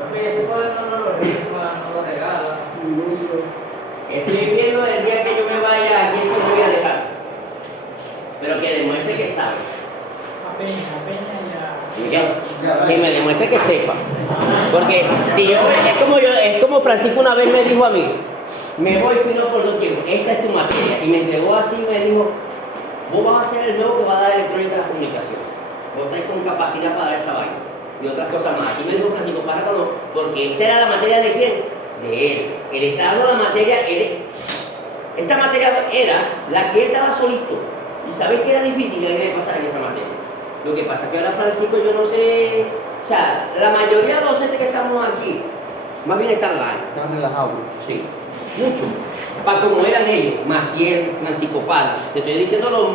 Porque ese cuaderno no lo rifa, no lo regala. Estoy viendo el día que yo me vaya, a quién se lo voy a dejar. Pero que demuestre que sabe. Que me demuestre que sepa. Porque si yo, es como Francisco una vez me dijo a mí, me voy fino por 2 tiempos, esta es tu materia. Y me entregó así y me dijo, vos vas a ser el nuevo que va a dar electrónica de la comunicación. Vos estáis con capacidad para dar esa vaina. Y otras cosas más. Así me dijo Francisco, para cuando, porque esta era la materia de quién? De él. Él estaba dando la materia, esta materia era la que él daba solito. Y sabes que era difícil que pasar en esta materia. Lo que pasa es que ahora Francisco, yo no sé, o sea, la mayoría de los docentes que estamos aquí, más bien están live. Están relajados. Sí, mucho. Para como eran ellos, Maciel, Francisco Pala. Te estoy diciendo lo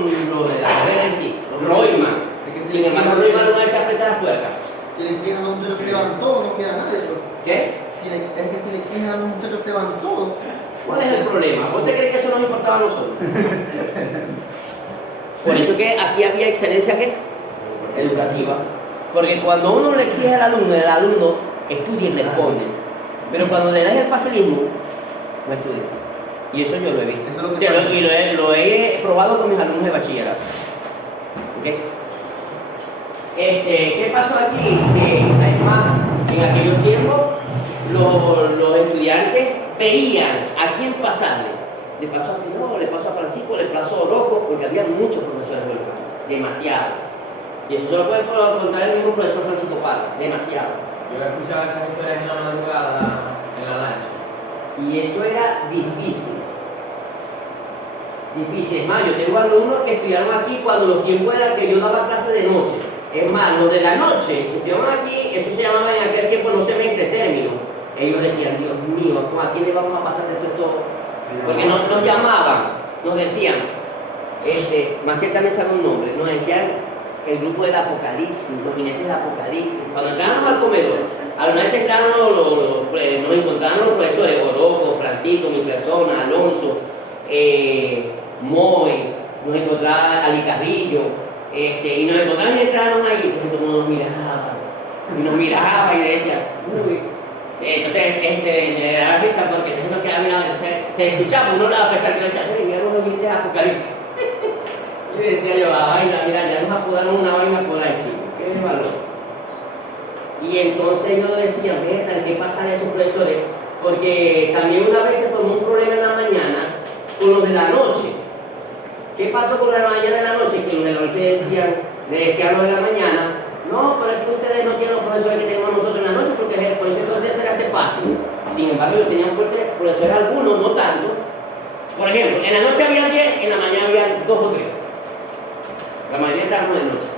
de la carrera en sí. Royman. Sin embargo, Royman no se aprieta las puertas. Si le exigen a los muchachos se van todos, no queda nadie. ¿Qué? Es que si le exigen a los muchachos se van todos. ¿Cuál es el problema? ¿Vos te crees que eso nos importaba a nosotros? Por eso que aquí había excelencia, ¿qué? Educativa. Porque cuando uno le exige al alumno, el alumno estudia y responde. Pero cuando le das el facilismo, no estudia. Y eso yo lo he visto. Eso es lo que Y lo he probado con mis alumnos de bachillerato. ¿Okay? ¿Qué pasó aquí? Que además, en aquellos tiempos, los estudiantes veían a quién pasarle. Le pasó a Pinó, le pasó a Francisco, le pasó a Orozco, porque había muchos profesores buenos, demasiado. Y eso solo puede contar el mismo profesor Francisco Pala, demasiado. Yo escuchaba esas historias en la madrugada, en la lancha. Y eso era difícil. Difícil. Es más, yo tengo alumnos que estudiaron aquí cuando los tiempos eran que yo daba clase de noche. Es más, los de la noche que estudiaban aquí, eso se llamaba en aquel tiempo no semestre término. Ellos decían, Dios mío, ¿a quién le vamos a pasar después todo? Porque nos llamaban, nos decían, Maciel también sabe un nombre, nos decían el grupo del Apocalipsis, los jinetes del Apocalipsis. Cuando entrábamos al comedor, algunas veces nos encontraban los profesores, Orozco, Francisco, mi persona, Alonso, Moy, nos encontraba Ali Carrillo, y nos encontraban y entrábamos ahí, entonces todo el mundo nos miraba y decía, uy. Entonces me daba risa porque entonces nos quedaba mirando, se escuchaba, uno a pesar que le decía, mira los jinetes del Apocalipsis. Y decía yo, vaina, mira, ya nos apodaron una vaina por ahí, chicos, qué valor. Y entonces yo decía, vete, ¿qué pasa a esos profesores? Porque también una vez se formó un problema en la mañana con los de la noche. ¿Qué pasó con los de la mañana en la noche? Que los de la noche le decían a los de la mañana, no, pero es que ustedes no tienen los profesores que tenemos nosotros en la noche, porque el profesor de ustedes se le hace fácil. Sin embargo, ellos tenían fuertes profesores algunos, no tanto. Por ejemplo, en la noche había 10, en la mañana había 2 o 3. La mayoría estábamos de noche.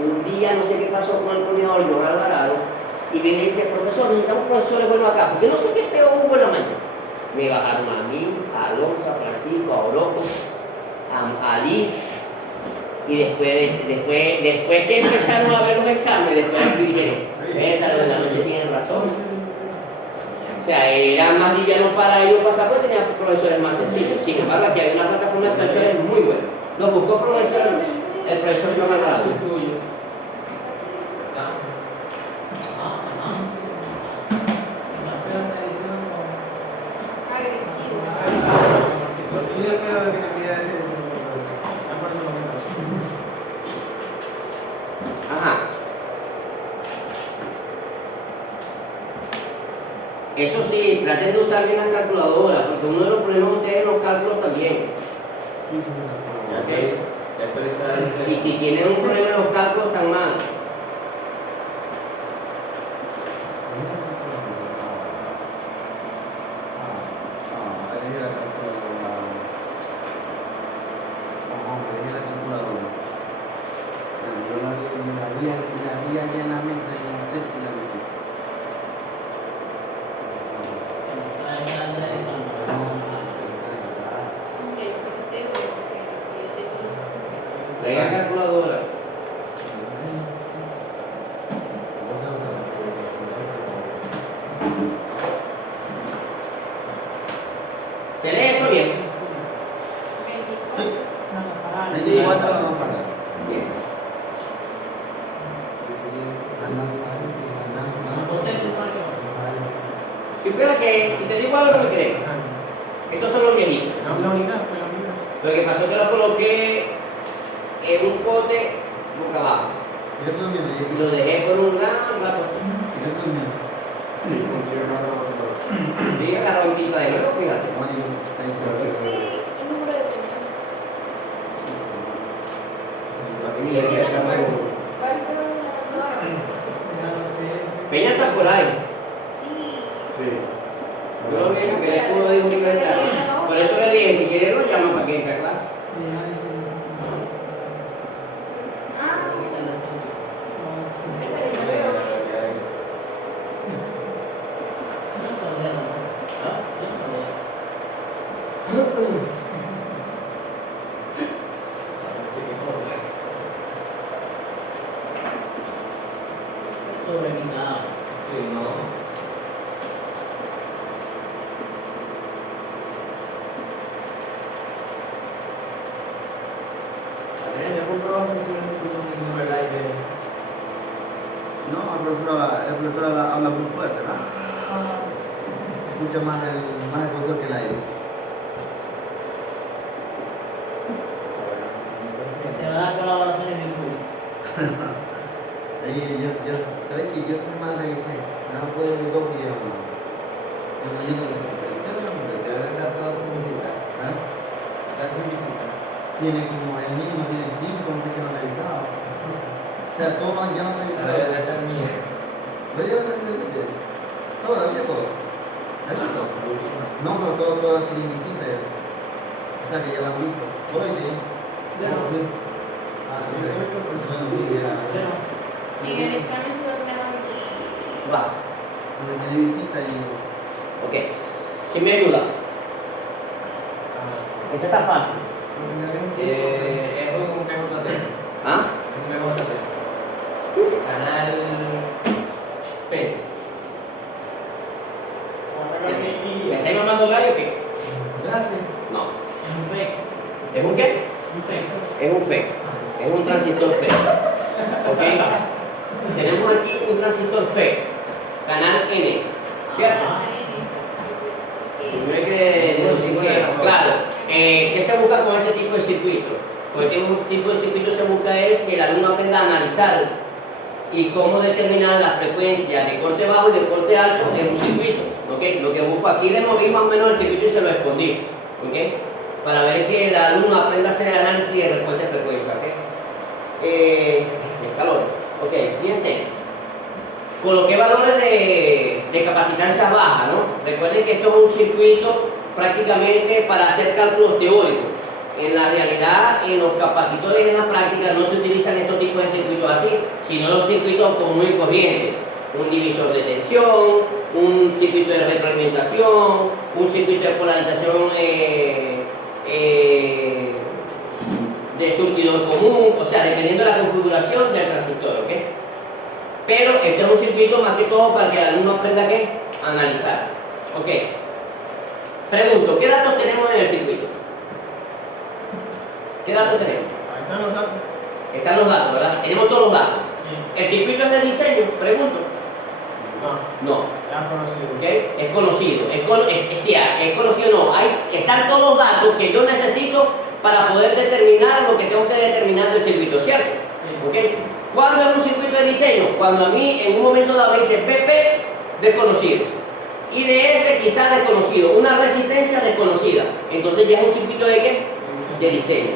Un día, no sé qué pasó con el coordinador, Joan Alvarado, y viene y dice, profesor, necesitamos profesores buenos acá, porque no sé qué peor hubo en la mañana. Me bajaron a mí, a Alonso, a Francisco, a Orozco, a Ali, y después que empezaron a ver los exámenes, después así dijeron, verdad, los de la noche tienen razón. O sea, era más liviano para ellos pasar, porque tenían profesores más sencillos. Sin embargo, aquí había una plataforma de profesores muy buena. Nos buscó el profesor Joan Alvarado. Ajá. Eso sí, traten de usar bien las calculadoras, porque uno de los problemas de ustedes es los cálculos también. ¿Okay? Y si tienen un problema en los cálculos, están mal. Traigan calculadora. ¿Se lee esto bien? Sí. 24 no para. Bien. Supera que si te digo algo no me crees. Estos son los viejitos. La unidad, fue la unidad. Lo que pasó es que lo coloqué en un pote boca abajo. Yo también, Y lo dejé por un rato así. yo también. Y funciona. Sí, agarró un pito de nuevo, fíjate. Bueno, yo está ahí. ¿Qué número de premio? Y le dije, "Esa fue- ¿Cuál fue la Ya no sé. Peña está por ahí. Sí. Sí. Yo lo vi que le pudo ir universitario. Por eso le dije, si quiere lo llama para que entre a clase. Ya dice que sí. Ah, Así que está entonces. Yo no sabía nada. ¿Ah? Yo no sabía. Así que como que. Sobre mi nada. Sí, no. A ver, yo compro si no se escucha muy duro el aire. No, el profesor habla muy fuerte, ¿verdad? Escucha más el profesor que el aire. Te van a dar colaboraciones en YouTube. Ahí ¿sabes qué? Yo esta semana revisé. No puedo ver 2 videos más. En la mañana lo compré. ¿Qué lo compré? Debe estar todo sin visita. ¿Ah? Está sin visita. Tiene como el mínimo, tiene 5, no sé qué no ha revisado. O sea, todo ya no ha revisado. Debe de ser mía. Pero yo todo, había todo. Había todo. No, pero todo tiene visita ya. O sea, que ya la han visto. Oye, Ya no. Ah, ya. Yo no. en el examen se va a tener la visita. Va. Donde tiene visita y. Ok. ¿Quién me ayuda? Esa está fácil. Es un PJT. ¿Ah? Es un PJT. Canal P. ¿Me estáis mamando gallo o qué? Gracias. No. Es un fake. ¿Es un qué? Un fake. Es un FEC. Es un transistor FEC. ¿Ok? Tenemos aquí un transistor FEC. Canal N. ¿Cierto? No hay que decir que, claro, ¿qué se busca con este tipo de circuito? Con este tipo de circuito se busca es que el alumno aprenda a analizar y cómo determinar la frecuencia de corte bajo y de corte alto en un circuito. ¿Ok? Lo que busco aquí le moví más o menos el circuito y se lo escondí. ¿Ok? Para ver que el alumno aprenda a hacer el análisis de respuesta de frecuencia. ¿Ok? Calor. Ok, fíjense. Coloqué valores de capacitancia baja, ¿no? Recuerden que esto es un circuito prácticamente para hacer cálculos teóricos. En la realidad, en los capacitores en la práctica no se utilizan estos tipos de circuitos así, sino los circuitos comunes y corrientes. Un divisor de tensión, un circuito de retroalimentación, un circuito de polarización de surtidor común, o sea, dependiendo de la configuración del transistor, ¿ok? Pero este es un circuito más que todo para que el alumno aprenda ¿qué? A analizar. Ok. Pregunto, ¿qué datos tenemos en el circuito? ¿Qué datos tenemos? Ahí están los datos. Están los datos, ¿verdad? Tenemos todos los datos. Sí. ¿El circuito es de diseño? Pregunto. No, No. ya conocido. ¿Ok? Es conocido. Es conocido, no. Están todos los datos que yo necesito para poder determinar lo que tengo que determinar del circuito, ¿cierto? ¿Ok? ¿Cuándo es un circuito de diseño? Cuando a mí en un momento dado me dice PP desconocido, IDS quizás desconocido, una resistencia desconocida. Entonces ya es un circuito de ¿qué? De diseño.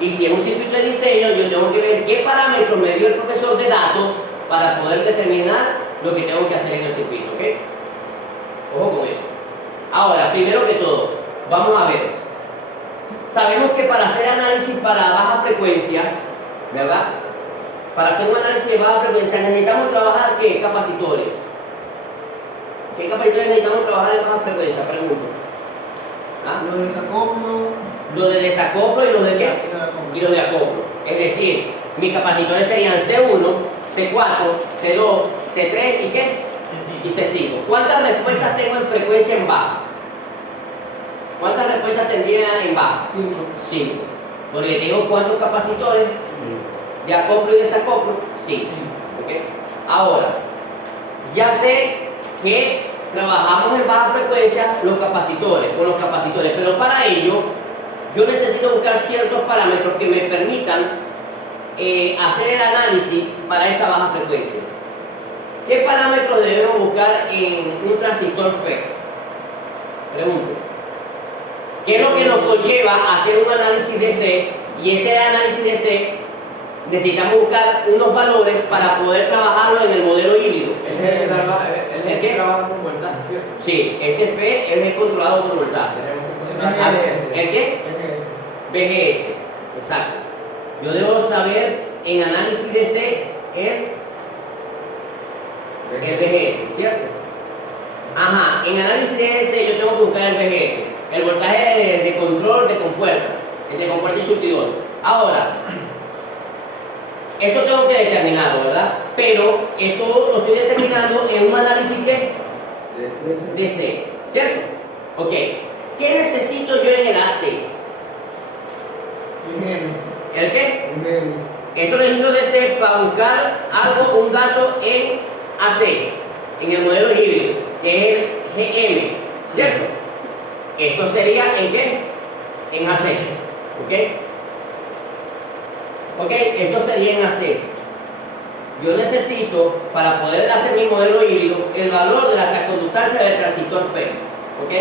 Y si es un circuito de diseño, yo tengo que ver qué parámetros me dio el profesor de datos para poder determinar lo que tengo que hacer en el circuito, ¿ok? Ojo con eso. Ahora, primero que todo, vamos a ver. Sabemos que para hacer análisis para baja frecuencia, ¿verdad? Para hacer un análisis de baja frecuencia necesitamos trabajar ¿qué? Capacitores. ¿Qué capacitores necesitamos trabajar en baja frecuencia? Pregunto. ¿Ah? Lo de desacoplo. Los de desacoplo y los de qué? Y los de acoplo. Es decir, mis capacitores serían C1, C4, C2, C3 y ¿qué? Y C5. ¿Cuántas respuestas tengo en frecuencia en baja? ¿Cuántas respuestas tendría en baja? 5. Porque tengo cuántos capacitores de acoplo y desacoplo. 5. ¿Ok? Ahora, ya sé que trabajamos en baja frecuencia con los capacitores, pero para ello yo necesito buscar ciertos parámetros que me permitan hacer el análisis para esa baja frecuencia. ¿Qué parámetros debemos buscar en un transistor FET? Pregunto. ¿Qué es lo que nos conlleva a hacer un análisis DC? Y ese análisis DC necesitamos buscar unos valores para poder trabajarlo en el modelo híbrido. El que trabaja con voltaje, ¿cierto? Sí, este FET es controlado por voltaje. ¿El qué? BGS, exacto. Yo debo saber en análisis DC el BGS, ¿cierto? Ajá, en análisis DC yo tengo que buscar el BGS, el voltaje de control de compuerta, entre compuerta y surtidor. Ahora, esto tengo que determinarlo, ¿verdad? Pero esto lo estoy determinando en un análisis ¿qué? DC, ¿cierto? Ok, ¿qué necesito yo en el AC? ¿El qué? Esto necesito DC para buscar algo, un dato en AC, en el modelo híbrido, que es el GM, ¿cierto? Esto sería ¿en qué? En AC, ¿ok? Ok, esto sería en AC. Yo necesito, para poder hacer mi modelo híbrido, el valor de la transconductancia del transistor FET, ¿ok?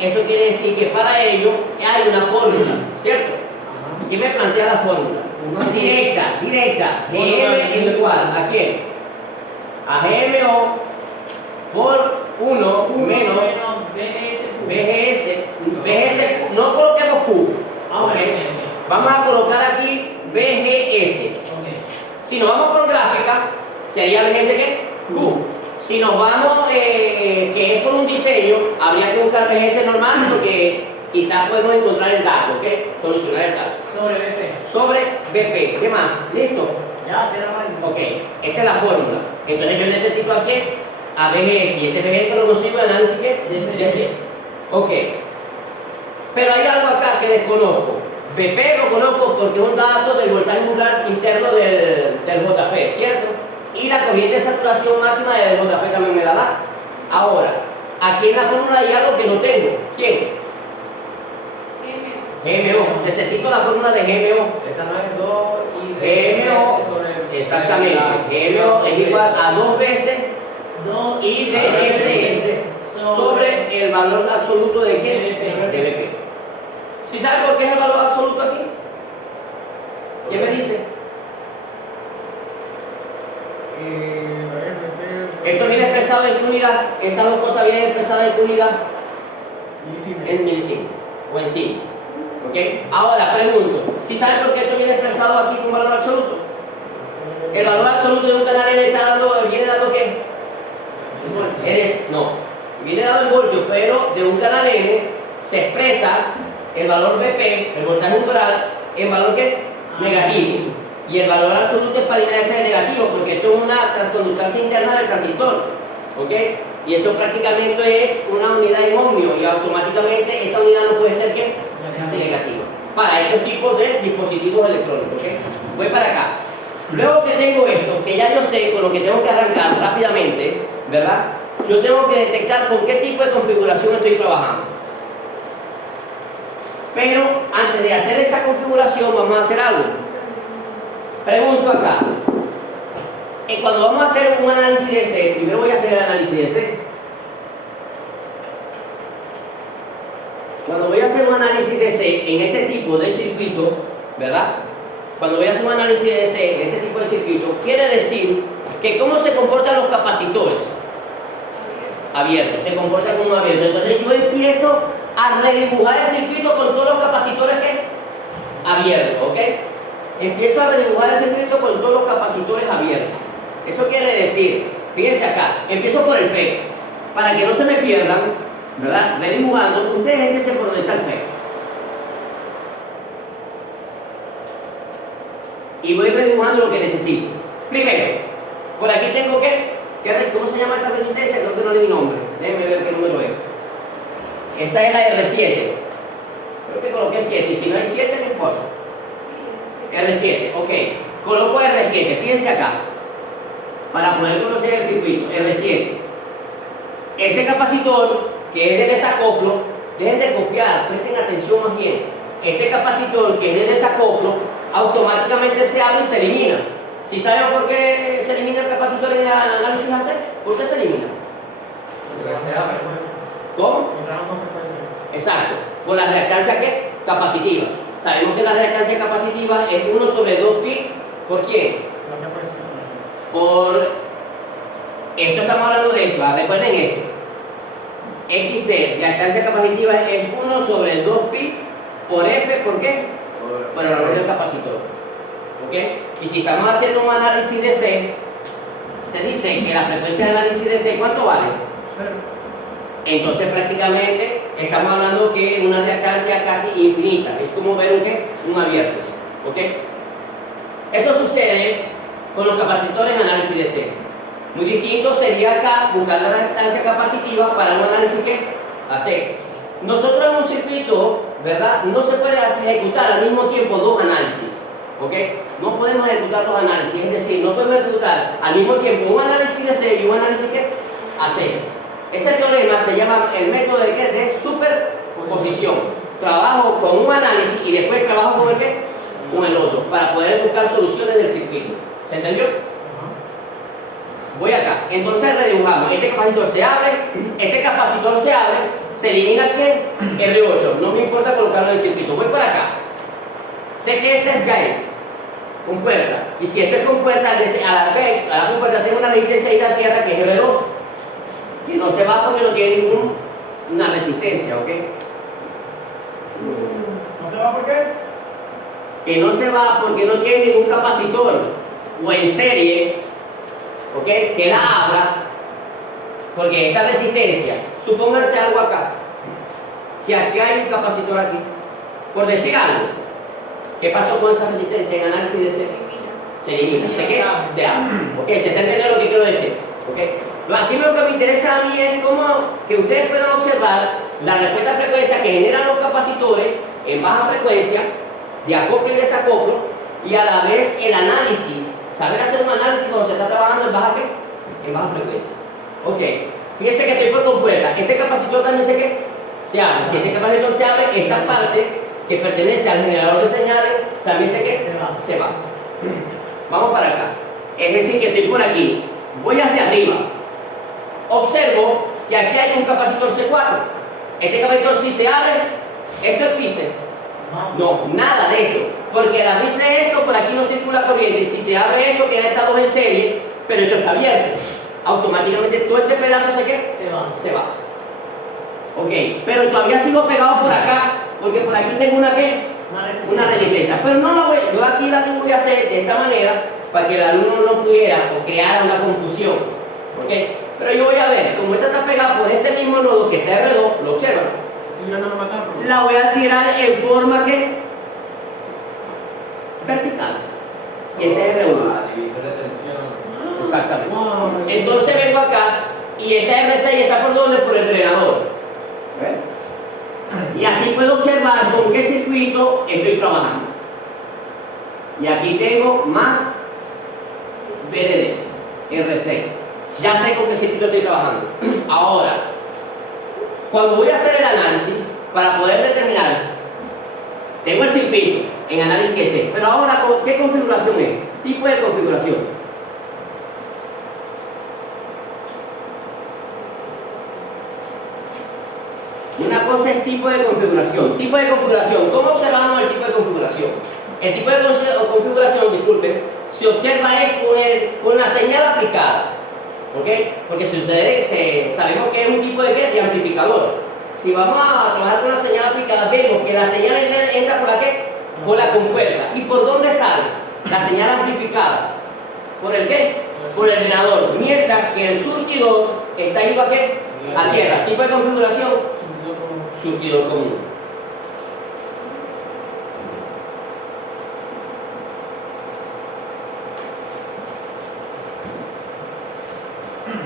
Eso quiere decir que para ello hay una fórmula, ¿cierto? ¿Quién me plantea la fórmula? Directa. GM es igual ¿a quién? A GMO por 1 menos BGS. No coloquemos Q. ¿Okay? Vamos a colocar aquí BGS. Si nos vamos por gráfica, sería BGS ¿qué? Q. Si nos vamos, que es por un diseño, habría que buscar BGS normal porque quizás podemos encontrar el dato, ¿ok? Solucionar el dato. Sobre BP. ¿Qué más? ¿Listo? Ya, será mal. Ok, esta es la fórmula. Entonces yo necesito a quién? A BGS. Y este BGS lo consigo en análisis ¿qué? DC. Ok. Pero hay algo acá que desconozco. BP lo conozco porque es un dato del voltaje angular interno del JFET, ¿cierto? Y la corriente de saturación máxima del JFET también me la da. Ahora, aquí en la fórmula hay algo que no tengo. ¿Quién? GMO. Necesito la fórmula de GMO. Esa no es 2 y de GMO. Exactamente. GMO es igual a 2 veces 2 I de SS sobre el valor absoluto de quién? De BP. ¿Sí sabe por qué es el valor absoluto aquí? ¿Quién me dice? Esto viene expresado en qué unidad. Estas dos cosas vienen expresadas en qué unidad. En milisievert o en sí. ¿Ok? Ahora pregunto, ¿sí saben por qué esto viene expresado aquí con valor absoluto? El valor absoluto de un canal N viene dando ¿qué? Viene dado el voltio, pero de un canal N se expresa el valor BP, el voltaje umbral, en valor ¿qué? Negativo. Y el valor absoluto es para ese negativo, porque esto es una transconductancia interna del transistor. ¿Ok? Y eso prácticamente es una unidad en ohmio y automáticamente esa unidad no puede ser ¿qué? Negativa. Para estos tipos de dispositivos electrónicos. ¿Okay? Voy para acá. Luego que tengo esto, que ya yo sé con lo que tengo que arrancar rápidamente, ¿verdad? Yo tengo que detectar con qué tipo de configuración estoy trabajando. Pero antes de hacer esa configuración vamos a hacer algo. Pregunto acá. Cuando vamos a hacer un análisis de DC, primero voy a hacer el análisis de DC. Cuando voy a hacer un análisis de DC en este tipo de circuito, ¿verdad? Cuando voy a hacer un análisis de DC en este tipo de circuito, quiere decir que cómo se comportan los capacitores. Abiertos, se comportan como abiertos. Entonces yo empiezo a redibujar el circuito con todos los capacitores que abiertos, ¿ok? Empiezo a redibujar el circuito con todos los capacitores abiertos. Eso quiere decir, fíjense acá, empiezo por el FET, para que no se me pierdan, ¿verdad? Redibujando, ustedes empiecen por donde está el FET. Y voy redibujando lo que necesito. Primero, por aquí tengo ¿cómo se llama esta resistencia? Creo que no le di nombre. Déjenme ver qué número es. Esa es la R7. Creo que coloqué 7, y si no hay 7 no importa. R7, ok. Coloco R7, fíjense acá. Para poder conocer el circuito, R7. ese capacitor que es de desacoplo, dejen de copiar, presten atención más bien. Este capacitor que es de desacoplo automáticamente se abre y se elimina. ¿Sí saben por qué se elimina el capacitor en el análisis AC? ¿Por qué se elimina? Porque se abre. ¿Cómo? Entraban con frecuencia. Exacto. Por la reactancia ¿qué? Capacitiva. Sabemos que la reactancia capacitiva es 1 sobre 2pi. ¿Por quién? La frecuencia. Por esto estamos hablando de esto. Recuerden esto. XC, reactancia capacitiva es 1 sobre 2pi por F. ¿Por qué? Por el valor del capacitor. ¿Ok? Y si estamos haciendo un análisis de C, se dice que la frecuencia de análisis de C, ¿cuánto vale? Cero. Entonces prácticamente estamos hablando que es una reactancia casi infinita. Es como ver un abierto. ¿Ok? Eso sucede con los capacitores de análisis de C. Muy distinto sería acá buscar la reactancia capacitiva para un análisis ¿qué? AC. Nosotros en un circuito, ¿verdad? No se puede ejecutar al mismo tiempo dos análisis. ¿Ok? No podemos ejecutar dos análisis, es decir, no podemos ejecutar al mismo tiempo un análisis de C y un análisis ¿qué? AC. Este teorema se llama el método de ¿qué? De superposición. Trabajo con un análisis y después trabajo con el ¿qué? Con el otro, para poder buscar soluciones del circuito. ¿Se entendió? Voy acá. Entonces redibujamos. Este capacitor se abre, se elimina ¿qué? R8. No me importa colocarlo en el circuito. Voy para acá. Sé que este es gate, compuerta. Y si este es compuerta, a la compuerta tengo una resistencia ahí de la tierra que es R2. Que no se va porque no tiene ninguna resistencia, ¿ok? ¿No se va por qué? Que no se va porque no tiene ningún capacitor o en serie, ¿ok? Que la abra, porque esta resistencia, supónganse algo acá. Si aquí hay un capacitor aquí, por decir algo, ¿qué pasó con esa resistencia en análisis de C? Se elimina. ¿Se qué? Se abre. ¿Ok? ¿Se está entendiendo lo que quiero decir? ¿Ok? Aquí lo que me interesa a mí es cómo que ustedes puedan observar la respuesta a frecuencia que generan los capacitores en baja frecuencia, de acoplo y desacoplo, y a la vez el análisis, saber hacer un análisis cuando se está trabajando en baja, ¿qué? En baja frecuencia. Ok, fíjense que estoy por compuerta, este capacitor también se abre. Si este capacitor se abre, esta parte que pertenece al generador de señales también se va. Vamos para acá. Es decir, que estoy por aquí, voy hacia arriba. Observo que aquí hay un capacitor C4. Este capacitor si se abre, ¿esto existe? No, nada de eso. Porque al abrirse esto, por aquí no circula corriente. Y si se abre esto, quedan estas dos en serie, pero esto está abierto. Automáticamente todo este pedazo se va. Ok, pero todavía sigo pegado por acá, porque por aquí tengo una resistencia. Pero no la voy, yo aquí la voy a hacer de esta manera para que el alumno no pudiera o creara una confusión. ¿Ok? Pero yo voy a ver, como esta está pegada por este mismo nodo que está R2, lo observan. La voy a tirar en forma que vertical. Y este es R1. Divisor de tensión. Exactamente. Entonces vengo acá y esta R6 está por donde? Por el drenador. Y así puedo observar con qué circuito estoy trabajando. Y aquí tengo más VDD, R6. Ya sé con qué circuito estoy trabajando. Ahora, cuando voy a hacer el análisis, para poder determinar, tengo el circuito en análisis que sé, pero ahora, ¿qué configuración es? Tipo de configuración. Una cosa es tipo de configuración. Tipo de configuración. ¿Cómo observamos el tipo de configuración? El tipo de configuración, disculpen, se observa es con la señal aplicada. ¿Ok? Porque sabemos que es un tipo de, ¿qué? De amplificador. Si vamos a trabajar con la señal aplicada, vemos que la señal entra por la ¿qué? Por la compuerta. ¿Y por dónde sale? La señal amplificada. ¿Por el qué? Por el drenador. Mientras que el surtidor está ido a qué? A tierra. Tipo de configuración, surtidor común.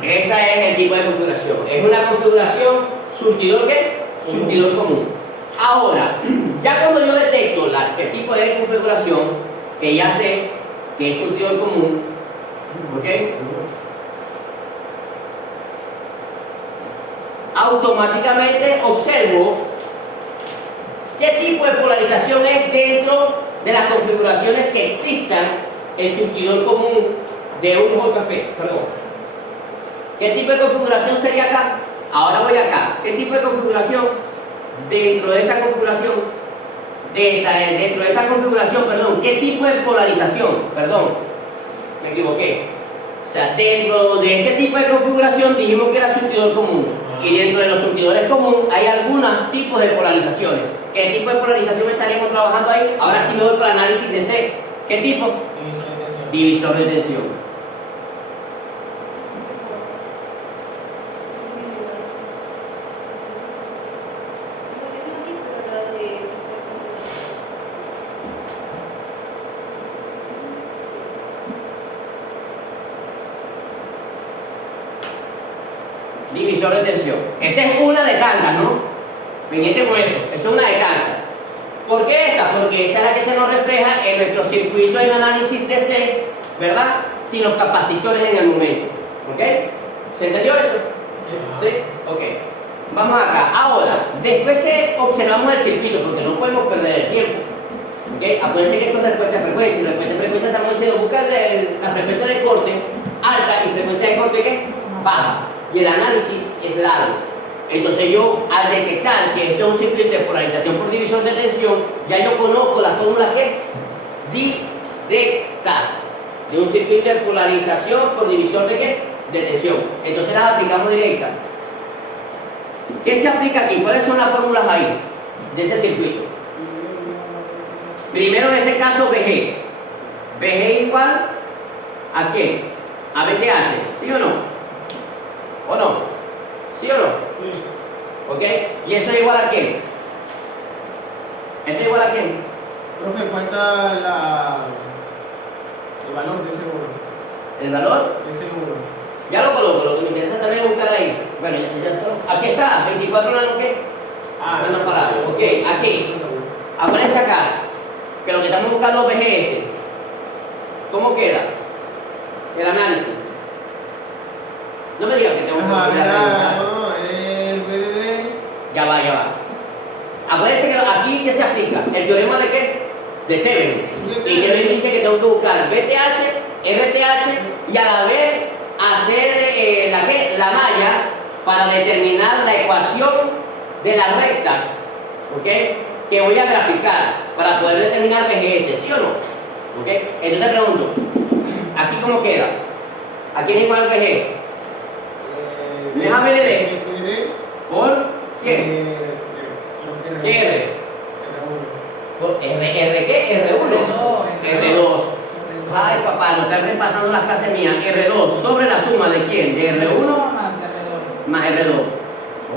Esa es el tipo de configuración. Es una configuración surtidor ¿qué? Surtidor común. Ahora, ya cuando yo detecto el tipo de configuración, que ya sé que es surtidor común, ¿ok? automáticamente observo qué tipo de polarización es dentro de las configuraciones que existan el surtidor común de un JF. Perdón. ¿Qué tipo de configuración sería acá? Ahora voy acá. ¿Qué tipo de configuración? Dentro de esta configuración, dentro de esta configuración, perdón, ¿qué tipo de polarización? Perdón, me equivoqué. O sea, dentro de este tipo de configuración dijimos que era surtidor común. Y dentro de los surtidores comunes hay algunos tipos de polarizaciones. ¿Qué tipo de polarización estaríamos trabajando ahí? Ahora sí me voy para el análisis de C. ¿Qué tipo? Divisor de tensión. Divisor de tensión. Esa es una de tantas, ¿no? Pendiente con eso. Esa es una de tantas. ¿Por qué esta? Porque esa es la que se nos refleja en nuestro circuito de análisis de C, ¿verdad? Sin los capacitores en el momento. ¿Ok? ¿Se entendió eso? ¿Sí? Ok. Vamos acá. Ahora, después que observamos el circuito, porque no podemos perder el tiempo, ¿ok? Acuérdense que esto es respuesta de frecuencia. Y respuesta de frecuencia estamos diciendo buscar la frecuencia de corte alta y frecuencia de corte ¿qué? Baja. Y el análisis es largo. Entonces yo, al detectar que este es un circuito de polarización por división de tensión, ya yo conozco la fórmula que directa de un circuito de polarización por división de ¿qué? De tensión. Entonces las aplicamos directas. ¿Qué se aplica aquí? ¿Cuáles son las fórmulas ahí de ese circuito? Primero en este caso VG. VG igual ¿a qué? A VTH, ¿sí o no? ¿O no? ¿Sí o no? Sí. ¿Ok? ¿Y eso es igual a quién? ¿Esto es igual a quién? Profe, falta el valor de ese número. ¿El valor? Ese número. Ya lo coloco, lo que me interesa también es buscar ahí. Bueno, aquí está, 24 nano ¿qué? Nanofarad. Ok, aquí. Aparece acá que lo que estamos buscando es BGS. ¿Cómo queda? El análisis. No me digas que tengo que olvidar. No, el BDD. Ya va. Acuérdense que aquí, ¿qué se aplica? ¿El teorema de qué? De Thevenin. Y Thevenin dice que tengo que buscar BTH, RTH y a la vez hacer la malla para determinar la ecuación de la recta, ¿ok? Que voy a graficar para poder determinar BGS, ¿sí o no? ¿Ok? Entonces pregunto, ¿aquí cómo queda? ¿A quién es igual BG? ¿Me deja BDD? ¿Por qué? ¿Qué R? ¿Por R qué? R1. R2. Ay, papá, no están repasando las clases mías. R2 sobre la suma de quién? De R1 más R2.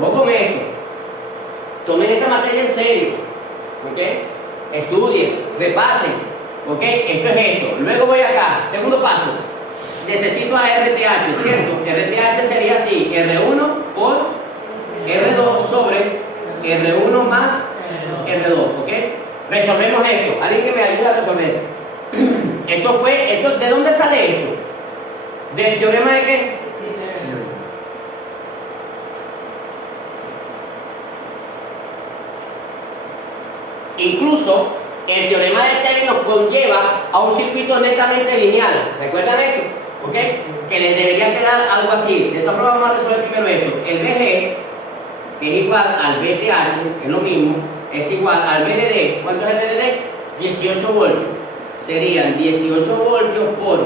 Ojo con esto. Tomen esta materia en serio. ¿Ok? Estudien, repasen. ¿Ok? Esto es esto. Luego voy acá. Segundo paso. Necesito a RTH, ¿cierto? RTH sería así. R1 por R2 sobre R1 más R2. ¿Ok? Resolvemos esto. Alguien que me ayude a resolver. ¿De dónde sale esto? ¿Del teorema de qué? Incluso el teorema de Thevenin nos conlleva a un circuito netamente lineal. ¿Recuerdan eso? ¿Ok? Que les debería quedar algo así. De todas formas vamos a resolver primero esto. El BG, que es igual al BTH, es lo mismo, es igual al BDD. ¿Cuánto es el BDD? 18 voltios. Serían 18 voltios por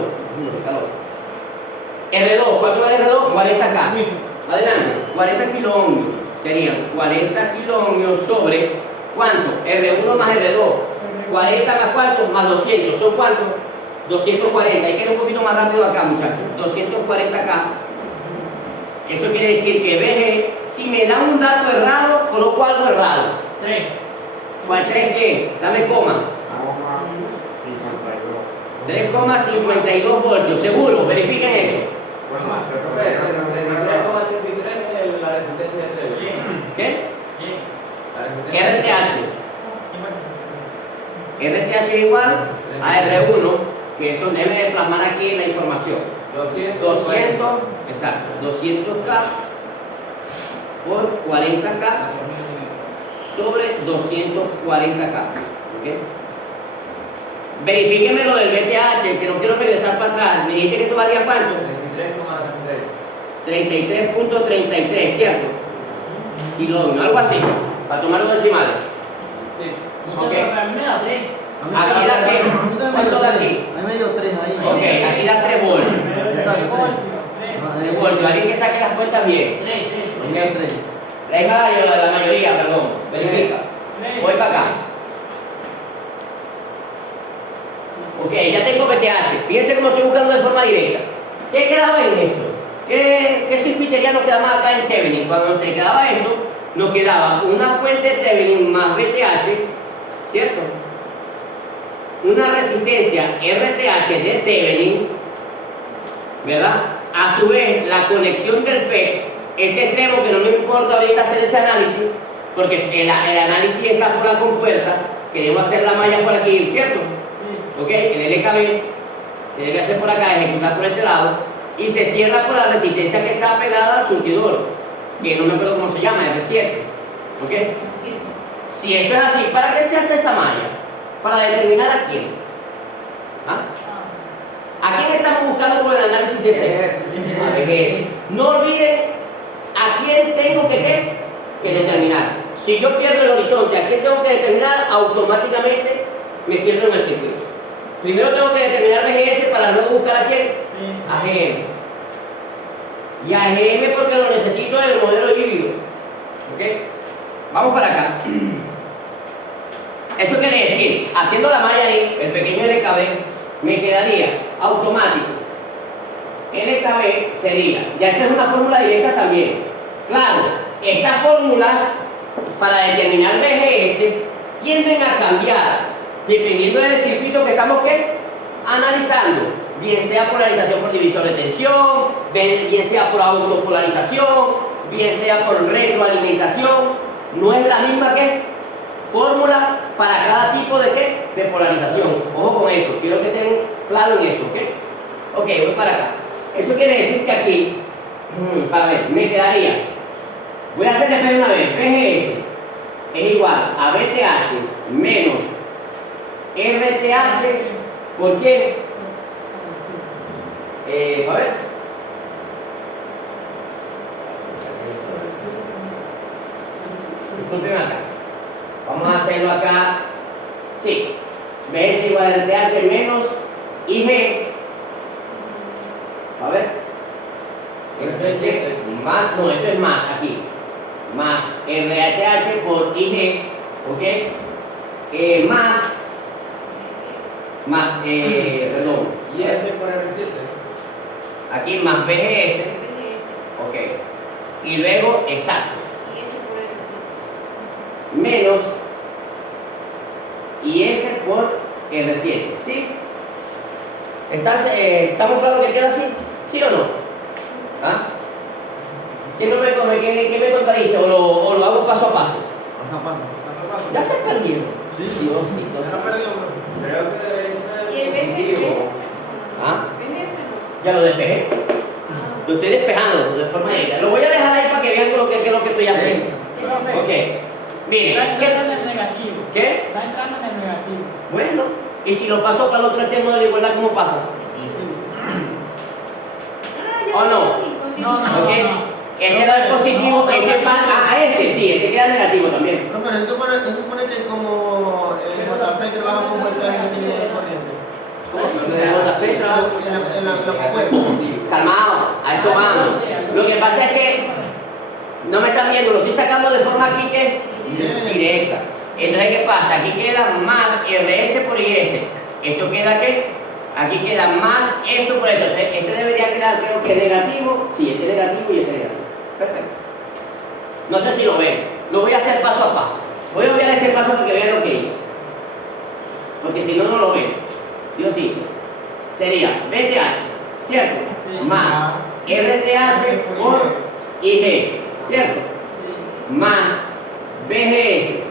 R2. ¿Cuánto es R2? 40K. Adelante. 40 kiloohmios. Serían 40 kiloohmios sobre ¿cuánto? R1 más R2. 40 más ¿cuánto? Más 200. ¿Son cuántos? 240. Hay que ir un poquito más rápido acá, muchachos. 240K. Eso quiere decir que BG, si me da un dato errado, coloco algo errado. 3. ¿Cuál 3 qué? Dame coma. 3,52 voltios. ¿Seguro? Verifiquen eso. La resistencia de Thevenin. ¿Qué? La resistencia RTH es igual a R1, que eso debe de plasmar aquí la información. 200, exacto, 200K por 40K sobre 240K. ¿Ok? Verifíqueme lo del BTH, que no quiero regresar para atrás. Me dijiste que esto valía cuánto? 33.33, ¿cierto? Kilómetros, algo así, para tomar los decimales. Sí. No sé, Ok. pero a mí me da 3. Aquí da qué? ¿Cuánto da aquí? A mí me dio 3 ahí. Ok, aquí da 3 voltios. Exacto, 3 voltios, alguien que saque las cuentas bien. 3. Me dio 3. La mayoría, perdón. Verifica. Voy para acá. Ok, ya tengo PTH. Fíjense cómo estoy buscando de forma directa. ¿Qué quedaba en esto? ¿Qué circuitería nos queda más acá en Thevenin? Cuando te quedaba esto, nos quedaba una fuente Thevenin más BTH, ¿cierto? Una resistencia RTH de Thevenin, ¿verdad? A su vez, la conexión del FET, este extremo que no me importa ahorita hacer ese análisis, porque el análisis está por la compuerta, que debo hacer la malla por aquí, ¿cierto? Ok, el LKB se debe hacer por acá, ejecutar por este lado, y se cierra por la resistencia que está pegada al surtidor, que no me acuerdo cómo se llama, R7. ¿Ok? Si eso es así, ¿para qué se hace esa malla? Para determinar a quién. ¿Ah? ¿A quién estamos buscando por el análisis de ese? A VGS. No olviden a quién tengo que determinar. Si yo pierdo el horizonte, a quién tengo que determinar, automáticamente me pierdo en el circuito. Primero tengo que determinar VGS para luego buscar a quién. A GM. Y a GM porque lo necesito en el modelo híbrido. ¿Ok? Vamos para acá. Eso quiere decir, haciendo la malla ahí, el pequeño LKB, me quedaría automático. LKB sería, ya esta es una fórmula directa también. Claro, estas fórmulas para determinar VGS tienden a cambiar dependiendo del circuito que estamos analizando, bien sea polarización por divisor de tensión, bien sea por autopolarización, bien sea por retroalimentación. No es la misma fórmula para cada tipo de polarización. Ojo con eso, quiero que estén claros en eso, ¿ok? Ok, voy para acá. Eso quiere decir que aquí, para ver, me quedaría, voy a hacer después una vez, VGS es igual a BTH menos RTH, ¿por qué? A ver. Disculpen acá. Vamos a hacerlo acá. Sí. VS igual a RTH menos IG. A ver. Esto es más, no, esto es más aquí. Más RTH por IG. ¿Ok? Perdón. ¿Y ese por R7? Aquí más VGS. Ok. Y luego, exacto. Menos IS por R7. ¿Sí? ¿Estamos claros que queda así? ¿Sí o no? ¿Ah? ¿Qué me contradice? ¿O lo hago paso a paso? Ya se perdió. Sí. Diosito, Se ha perdido, bro. Creo que debe ¿Y el ser positivo. ¿Ah? Ya lo despejé. Lo estoy despejando de forma directa. Lo voy a dejar ahí para que vean qué es lo que estoy haciendo. Ok. Miren, Está entrando en el negativo. ¿Qué? Está entrando en el negativo. Bueno, y si lo paso para el otro extremo de la igualdad, ¿cómo pasa? ¿O no? No. ¿Ok? Este da el positivo, este va a este, sí, este queda negativo también. No, pero se supone que como el JP trabaja con voltaje que tiene corriente. En la compuerta. Calmado, a eso vamos. Lo que pasa es que no me están viendo, lo estoy sacando de forma aquí directa. Entonces, ¿qué pasa? Aquí queda más RS por IS. ¿Esto queda qué? Aquí queda más esto por esto. Entonces, este debería quedar, creo que negativo. Sí, este negativo y este negativo. Perfecto. No sé si lo ven. Lo voy a hacer paso a paso. Voy a obviar este paso para que vean lo que hice. Porque si no, no lo ven. Diosito. Sería BTH, ¿cierto? Sí. Más RTH por IG, ¿cierto? Más BGS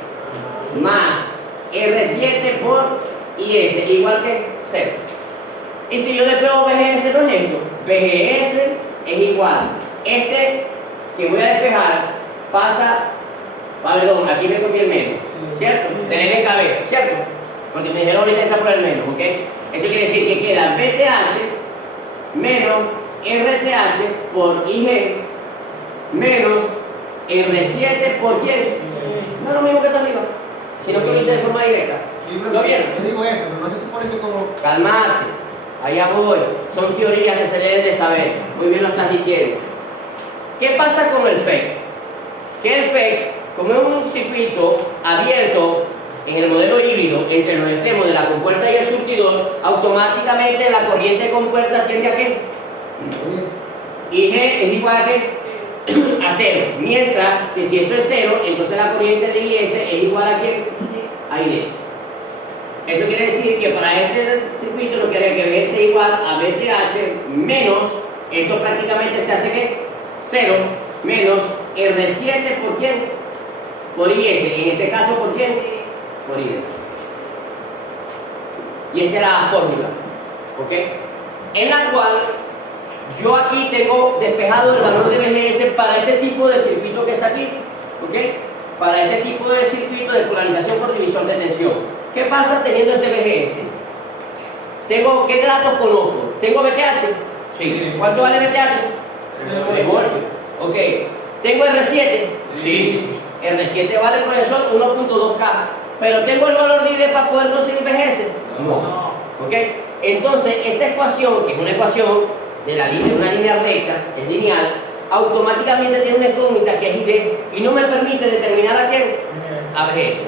más R7 por IS, igual que 0. Y si yo despego BGS, por ejemplo, BGS es igual. Este que voy a despejar pasa, perdón, aquí me copié el menos, ¿cierto? Tener en cabeza, ¿cierto? Porque me dijeron ahorita está por el menos, ¿ok? Eso quiere decir que queda BTH menos RTH por IG menos R7 por quién. No es lo mismo que está arriba, sino que lo hice de forma directa. Sí, pero ¿Lo vieron? yo digo eso, pero no se supone que como... Calmate, allá voy. Son teorías que se deben de saber. Muy bien lo estás diciendo. ¿Qué pasa con el FEC? Que el FEC, como es un circuito abierto en el modelo híbrido entre los extremos de la compuerta y el surtidor, automáticamente la corriente de compuerta tiende a ¿qué? IG es igual a ¿qué? A 0. Mientras que si esto es 0, entonces la corriente de IS es igual a ¿qué? A ID. Eso quiere decir que para este circuito lo que haría que B sea igual a BTH menos, esto prácticamente se hace ¿qué? 0 menos R7 por quién? Por IS. En este caso, ¿por quién? Por ID. Y esta es la fórmula, ¿ok? En la cual yo aquí tengo despejado el valor de BGS para este tipo de circuito que está aquí, ¿ok? Para este tipo de circuito de polarización por divisor de tensión. ¿Qué pasa teniendo este BGS? Tengo, ¿qué datos conozco? ¿Tengo BTH? Sí. ¿Cuánto vale BTH? 3 voltios. Ok. ¿Tengo R7? Sí. R7 vale, profesor, 1.2K. ¿Pero tengo el valor de ID para poder conseguir BGS? No. ¿Ok? Entonces, esta ecuación, que es una ecuación de la línea, una línea recta, es lineal, automáticamente tiene una incógnita que es ID y no me permite determinar a quién, a BGS.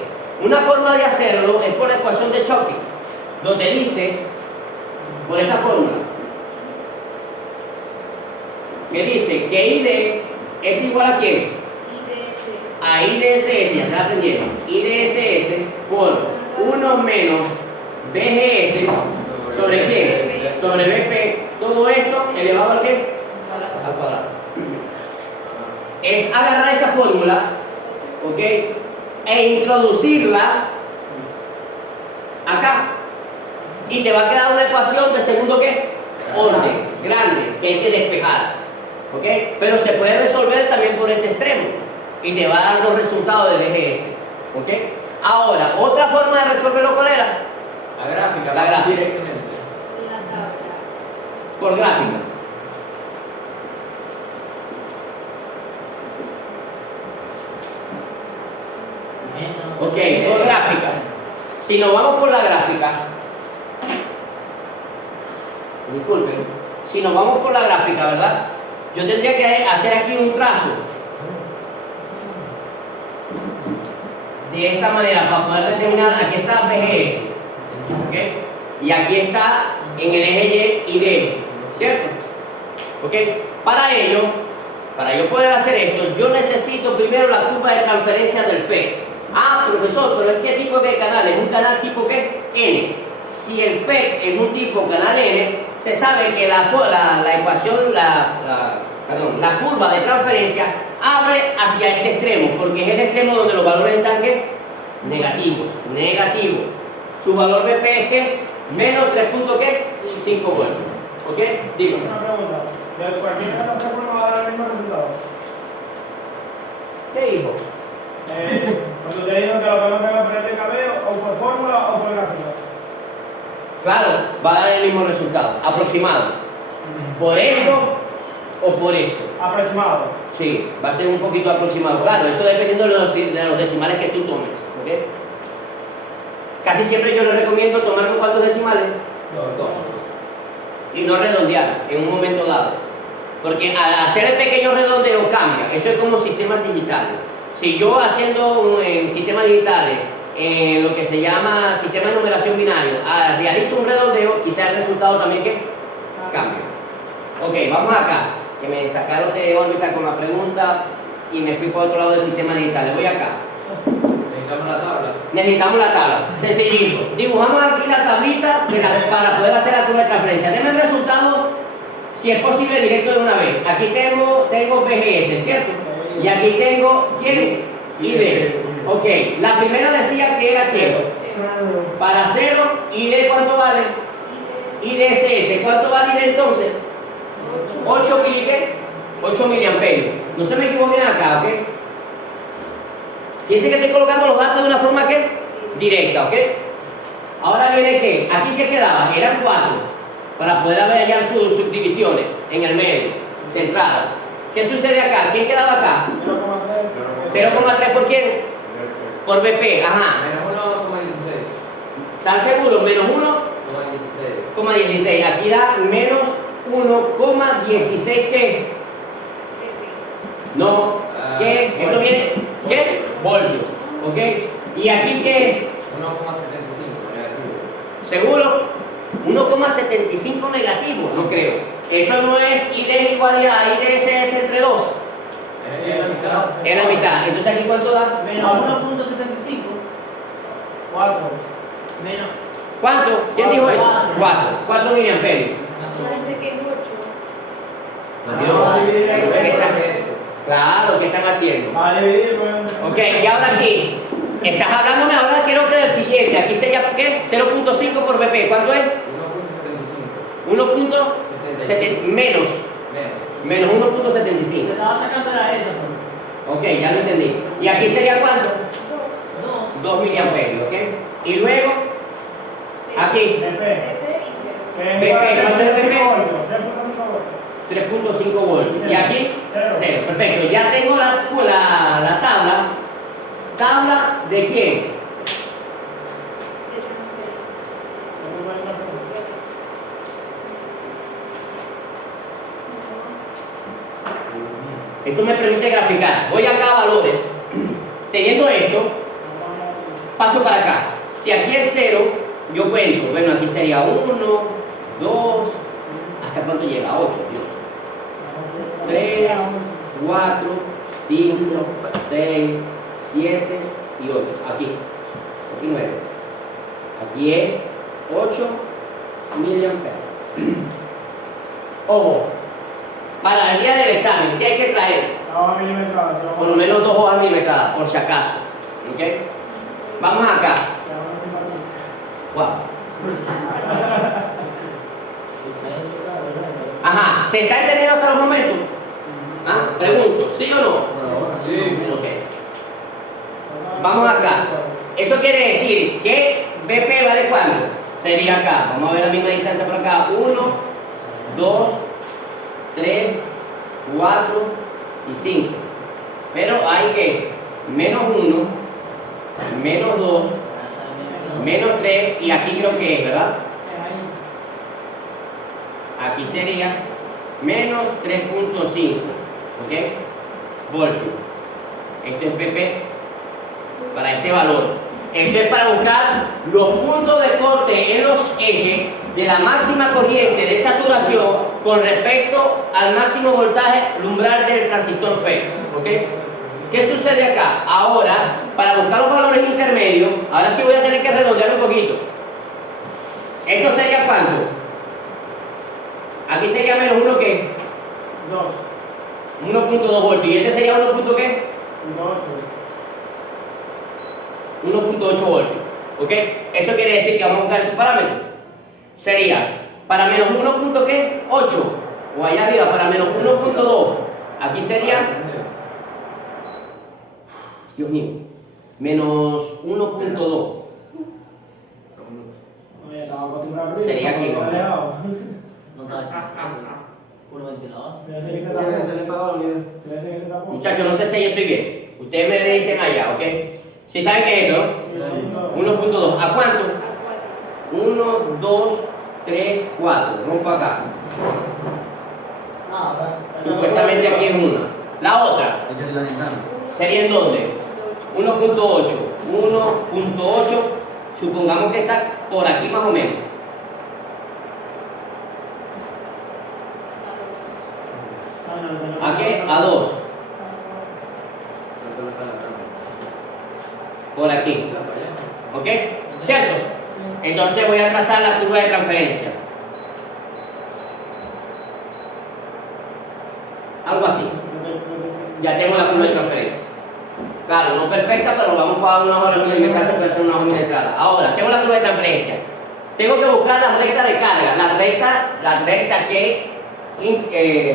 Una forma de hacerlo es por la ecuación de choque, donde dice, por esta fórmula, que dice que ID es igual a quién, a IDSS, ya se la aprendieron, IDSS por 1 menos BGS sobre quién, sobre BP, todo esto elevado al qué, al cuadrado. Es agarrar esta fórmula, ¿ok? E introducirla acá y te va a quedar una ecuación de segundo ¿qué? Orden, grande, que hay que despejar, ¿ok? Pero se puede resolver también por este extremo y te va a dar los resultados de BGS, ¿ok? Ahora, otra forma de resolverlo, ¿cuál era? La gráfica, La gráfica. directamente. La tabla. Por gráfica. Ok, por gráfica. Si nos vamos por la gráfica, disculpen, si nos vamos por la gráfica, ¿verdad? Yo tendría que hacer aquí un trazo de esta manera para poder determinar, aquí está BGS, ¿ok? Y aquí está en el eje Y y D, ¿cierto? ¿Ok? Para yo poder hacer esto, yo necesito primero la curva de transferencia del FEC. Ah, profesor, pero es ¿qué tipo de canal? ¿Es un canal tipo qué? N. Si el FEC es un tipo canal N, se sabe que la ecuación, la curva de transferencia abre hacia este extremo, porque es el extremo donde los valores están ¿qué? Negativos, negativos. Su valor BP es ¿qué? Menos 3.5 voltios. ¿Ok? Digo. Una pregunta. ¿De cualquiera de las tres formas va a dar el mismo resultado? ¿Qué dijo? Cuando te digo que lo podemos hacer por el cabello, o por fórmula o por gráfica. Claro, va a dar el mismo resultado, aproximado. ¿Por esto o por esto? Aproximado. Sí, va a ser un poquito aproximado. Claro, eso dependiendo de los decimales que tú tomes. ¿Ok? Casi siempre yo les recomiendo tomar con cuántos decimales Dos. y no redondear en un momento dado. Porque al hacer el pequeño redondeo cambia. Eso es como sistemas digitales. Si yo haciendo sistemas digitales, lo que se llama sistema de numeración binario, realizo un redondeo, quizá el resultado también que cambia. Ok, vamos acá, que me sacaron de órbita con la pregunta y me fui por otro lado del sistema digital. Voy acá. Necesitamos la tabla. Necesitamos la tabla, sencillito. Dibujamos aquí la tablita para poder hacer la curva de transferencia. Denme el resultado, si es posible, directo de una vez. Aquí tengo BGS, ¿cierto? Y aquí tengo, ¿quién? ID. Ok, la primera decía que era 0. Para 0, ID, ¿cuánto vale? IDSS, ¿cuánto vale ID entonces? 8 miliamperios. No se me equivoquen acá, ¿ok? Fíjense que estoy colocando los datos de una forma que directa, ¿ok? Ahora viene que, aquí que quedaba, eran 4, para poder hallar sus subdivisiones en el medio, centradas. ¿Qué sucede acá? ¿Quién quedaba acá? 0,3 por quién? Por BP, ajá. Menos 1,16. ¿Están seguros? Menos 1,16. Aquí da menos 1,16 ¿qué? No, ¿qué? Esto viene, ¿qué? Voltios, ¿ok? ¿Y aquí qué es? 1,75 negativo. ¿Seguro? 1,75 negativo, no creo. Eso no es I de igualdad, I de SS entre 2. Es la mitad. Es la mitad. Entonces aquí cuánto da? Menos 1.75. 4. Menos. ¿Cuánto? ¿Quién dijo eso? 4 miliamperios. Parece que es 8. Claro, ¿qué están haciendo? Va a dividir, pues. Ok, y ahora aquí, estás hablándome ahora, quiero que del siguiente, aquí sería, ¿qué? 0.5 por BP, ¿cuánto es? 1.7, menos 1.75. Se estaba sacando la esa, pues. Ok, ya lo entendí. ¿Y aquí sería cuánto? 2. 2 miliamperios, ¿ok? Y luego, aquí, BP. BP, ¿cuánto es BP? 3.5 3.5 voltios. ¿Y aquí? 0. Perfecto, ya tengo la tabla. ¿Tabla de quién? Esto me permite graficar. Voy acá a valores. Teniendo esto, paso para acá. Si aquí es 0, yo cuento. Bueno, aquí sería 1, 2, ¿hasta cuánto llega? 8, Dios. 3, 4, 5, 6, 7 y 8. Aquí 9. Aquí es 8 miliamperios. Ojo, para el día del examen, ¿qué hay que traer? Por lo menos 2 hojas milimetradas, por si acaso. ¿Ok? Vamos acá. Wow. Ajá, ¿se está entendiendo hasta los momentos? ¿Ah? Pregunto, ¿sí o no? Sí. Ok. Vamos acá. Eso quiere decir que BP vale cuánto? Sería acá. Vamos a ver la misma distancia por acá. 1, 2, 3, 4 y 5. Pero hay que menos 1, menos 2, menos 3 y aquí creo que es, ¿verdad? Aquí sería menos 3.5, ¿ok? Voltios. Esto es BP para este valor. Eso es para buscar los puntos de corte en los ejes de la máxima corriente de saturación con respecto al máximo voltaje umbral del transistor FET, ¿ok? ¿Qué sucede acá? Ahora, para buscar los valores intermedios, ahora sí voy a tener que redondear un poquito. ¿Esto sería cuánto? Aquí sería menos 1 ¿qué? 1.2 voltios. ¿Y este sería 1. ¿Qué? 1.8 voltios. ¿Ok? Eso quiere decir que vamos a buscar su parámetro. Sería para menos 1. ¿Qué? 8. O allá arriba para menos 1.2. Aquí sería, Dios mío, menos 1.2. Sería aquí, ¿no? No estaba echando. Puro ventilador. Se le pagó la unidad. Muchachos, no sé si yo estoy bien. Ustedes me dicen allá, ¿ok? Si saben qué es esto, ¿no? 1.2. ¿A cuánto? 1, 2, 3, 4. Rompo acá. Supuestamente aquí es una. La otra Esta es la ventana. sería en dónde? 1.8. 1.8. Supongamos que está por aquí más o menos. ¿A qué? A 2. Por aquí. ¿Ok? ¿Cierto? Entonces voy a trazar la curva de transferencia. Algo así. Ya tengo la curva de transferencia. Claro, no perfecta, pero vamos a dar una hoja en mi casa para hacer una hoja de entrada. Ahora, tengo la curva de transferencia. Tengo que buscar la recta de carga, la recta que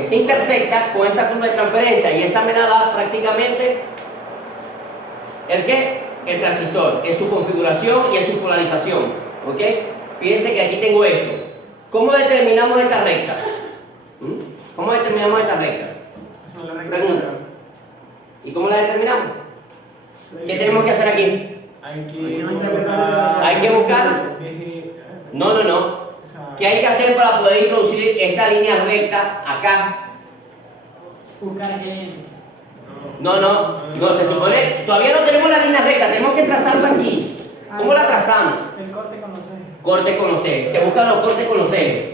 se intersecta con esta curva de transferencia, y esa me la da prácticamente ¿El qué? El transistor, en su configuración y en su polarización. ¿Ok? Fíjense que aquí tengo esto. ¿Cómo determinamos esta recta? ¿Cómo determinamos esta recta? Eso es la recta. Pregunta. ¿Y cómo la determinamos? ¿Qué tenemos que hacer aquí? Hay que Hay que buscar. No. ¿Qué hay que hacer para poder introducir esta línea recta acá? Buscar que. No, se supone, todavía no tenemos la línea recta, tenemos que trazarla aquí. ¿Cómo la trazamos? El corte con los ejes. Corte con los ejes, se buscan los cortes con los ejes.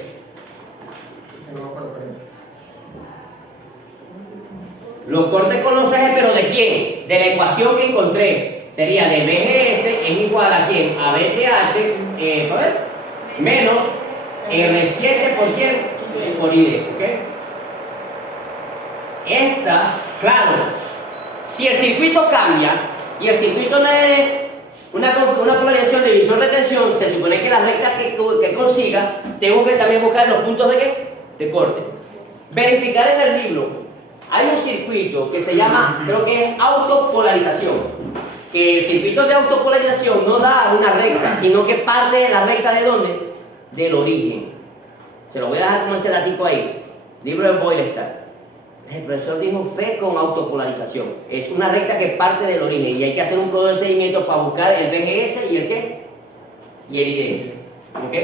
Los cortes con los ejes, pero ¿de quién? De la ecuación que encontré. Sería de BGS es igual a quién? A BTH, a ver, menos R7 por quién? Por ID, ¿ok? Esta, claro, si el circuito cambia y el circuito no es una polarización de divisor de tensión, se supone que la recta que consiga, tengo que también buscar los puntos de ¿qué? De corte. Verificar en el libro, hay un circuito que se llama, creo que es autopolarización, que el circuito de autopolarización no da una recta, sino que parte de la recta ¿de dónde? Del origen. Se lo voy a dejar como ese datico ahí, libro de Boylestad. El profesor dijo fe con autopolarización. Es una recta que parte del origen y hay que hacer un procedimiento para buscar el BGS y el ¿qué? Y el ID. ¿Ok?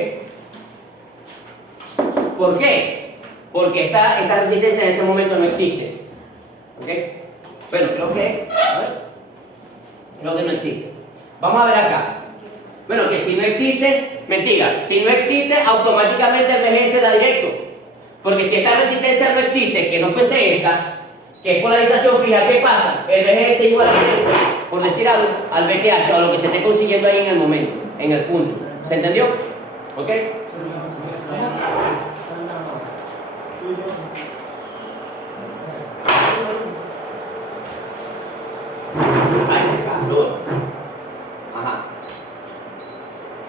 ¿Por qué? Porque esta resistencia en ese momento no existe. ¿Ok? Bueno, creo que no existe. Vamos a ver acá. Bueno, que si no existe, mentira. Si no existe, automáticamente el BGS da directo. Porque si esta resistencia no existe, que no fuese esta, que es polarización fija, ¿qué pasa? El BGS es igual a ¿qué? Por decir algo, al BTH o a lo que se esté consiguiendo ahí en el momento, en el punto. ¿Se entendió? ¿Ok? Ay, calor. Ajá.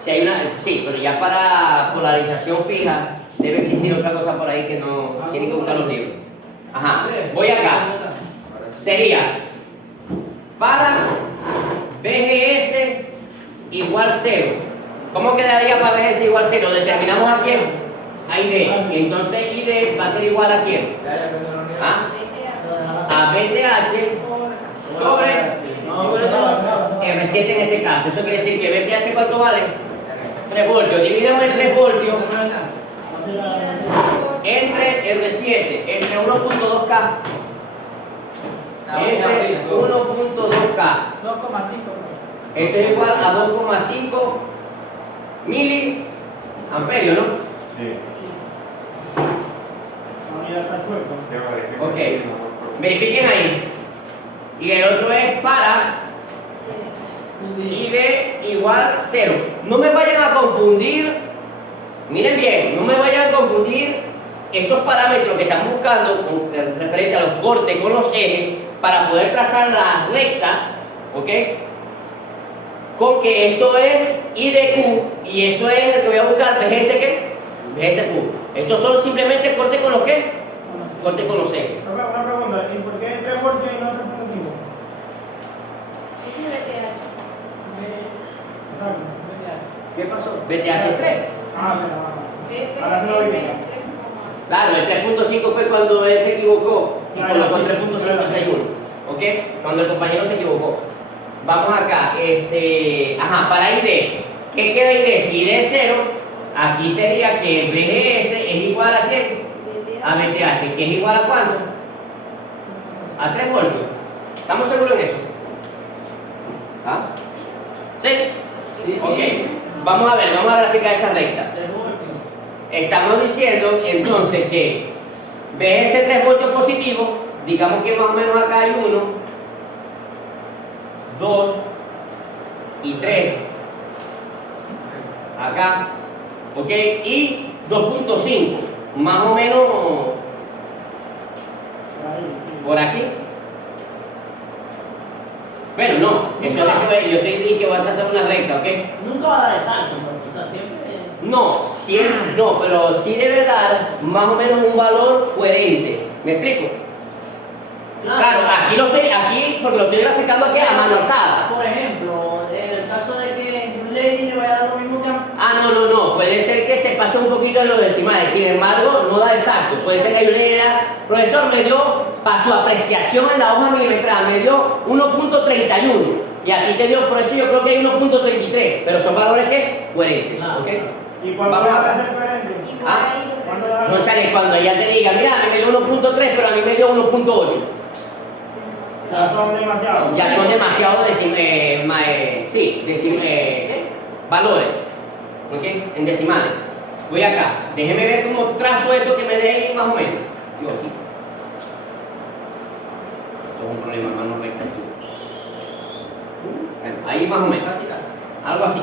Si hay una, sí, pero ya para polarización fija debe existir otra cosa por ahí que no tienen que buscar los libros. Ajá, voy acá. Sería para BGS igual 0. ¿Cómo quedaría para BGS igual 0? Determinamos a quién. A ID. Entonces ID va a ser igual a quién. ¿Ah? A BTH sobre R7 en este caso. Eso quiere decir que BTH ¿cuánto vale? 3 voltios. Dividimos en 3 voltios entre R7, entre 1.2K. Entre 1.2K. 2,5. Esto es igual a 2,5 miliamperios, ¿no? Sí. Ya está chueco. Ok. Verifiquen ahí. Y el otro es para ID igual 0. No me vayan a confundir, miren bien, no me vayan a confundir estos parámetros que están buscando referente a los cortes con los ejes para poder trazar la recta, ¿ok? Con que esto es IDQ y esto es el que voy a buscar, BGS ¿qué? BGSQ. Estos son simplemente cortes con los ¿qué? Cortes con los ejes. Una pregunta, ¿y por qué 3 voltios y no 3.5? Ese es BTH. Exacto. ¿Qué pasó? BTH3. Ahora se lo vi bien. Claro, el 3.5 fue cuando él se equivocó y colocó el 3.51, ¿ok? Cuando el compañero se equivocó. Vamos acá, ajá, para ID. ¿Qué queda ID? Si ID es 0, aquí sería que BGS es igual a ¿qué? A BTH, que es igual a ¿cuánto? A 3 voltios. ¿Estamos seguros en eso? ¿Ah? ¿Sí? Sí. Ok, vamos a ver, vamos a graficar esa recta. 3 voltios. Estamos diciendo entonces que BGS 3 voltios positivo, digamos que más o menos acá hay 1, 2 y 3. Acá, ok, y 2.5, más o menos por aquí. Bueno, no, eso es lo que yo te dije que voy a trazar una recta, ¿ok? Nunca va a dar exacto, profe. O sea, siempre. No, siempre no, pero sí debe dar más o menos un valor coherente. ¿Me explico? Claro, aquí aquí porque lo estoy graficando aquí a mano alzada. Por ejemplo, en el caso de que un lady le vaya a dar lo mismo que a... No, puede ser que se pase un poquito de los decimales, sin embargo, no da exacto. Puede ser que yo le diga, profesor, me dio, para su apreciación en la hoja milimetrada, me dio 1.31. Y aquí te dio, por eso yo creo que hay 1.33, pero son valores que coherentes. Claro, ¿Ok? claro. ¿Y cuándo Vamos vas acá. a ser coherente? Y por Ah, ahí, ¿Cuándo vas a No, Chale, cuando ella te diga, mira, me dio 1.3, pero a mí me dio 1.8. O sea, son demasiados. Ya son demasiados valores, ¿ok? En decimales. Voy acá, déjeme ver cómo trazo esto que me dé más o menos. Yo así. Esto es un problema, hermano, recta. Bueno, ahí más o menos, casi. Algo así.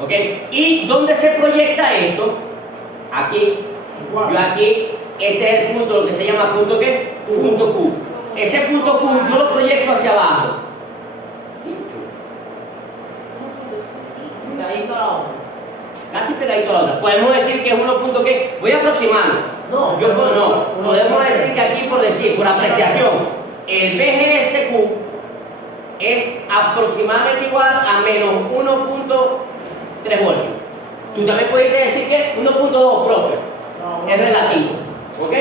¿Ok? ¿Y dónde se proyecta esto? Aquí. Yo aquí, este es el punto, lo que se llama punto ¿qué? Punto Q. Ese punto Q yo lo proyecto hacia abajo. Pegadito a la otra. Casi pegadito a la otra. Podemos decir que es 1 punto ¿qué? Voy aproximando. No, Yo no. Podemos decir que aquí por apreciación, el BGSQ es aproximadamente igual a menos 1.3 voltios. Tú también puedes decir que 1.2, profe. No, Es relativo. ¿Ok?